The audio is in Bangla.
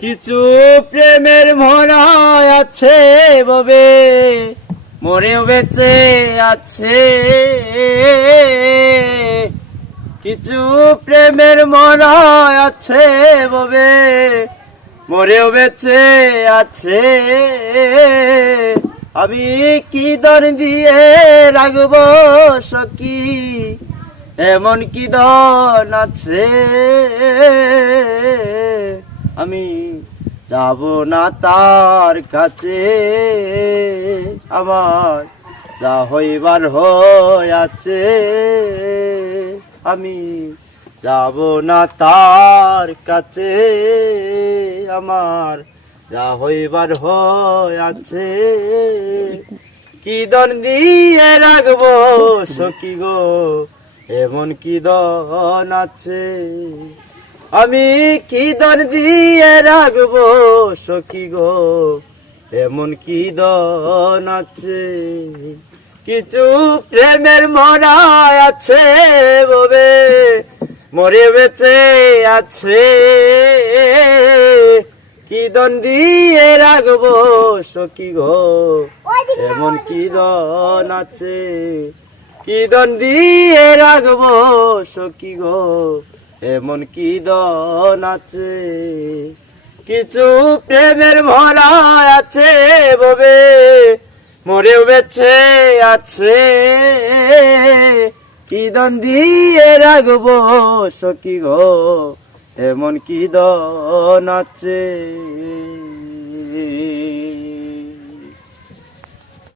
কিছু প্রেমের মরা আছে ববে মরেও বেঁচে আছে। কিছু প্রেমের মরা আছে ববে মরেও বেঁচে আছে। আমি কি দর দিয়ে রাখবো সখী, এমন কি দন আছে। আমি যাব না তার কাছে, আমার যা হইবার হইয়াছে। আমি যাব না তার কাছে, আমার যা হইবার হইয়াছে। কি দন দিয়ে রাখবো সখী গো, এমন কি দন আছে। আমি কি দন দিয়ে রাখবো সখী গো, এমন কি দন আছে। কিছু প্রেমের মরা আছে ববে মরে বেঁচে আছে। কি দন দিয়ে রাখবো সখী গো, এমন কি দন আছে। কি দন দিয়ে রাখবো সখী গো, এমন কি দন আছে। কিছু প্রেমের মরা আছে ববে মরেও বেঁচে আছে। কি দন দিয়ে রাখবো সখী গো, এমন কি দন আছে।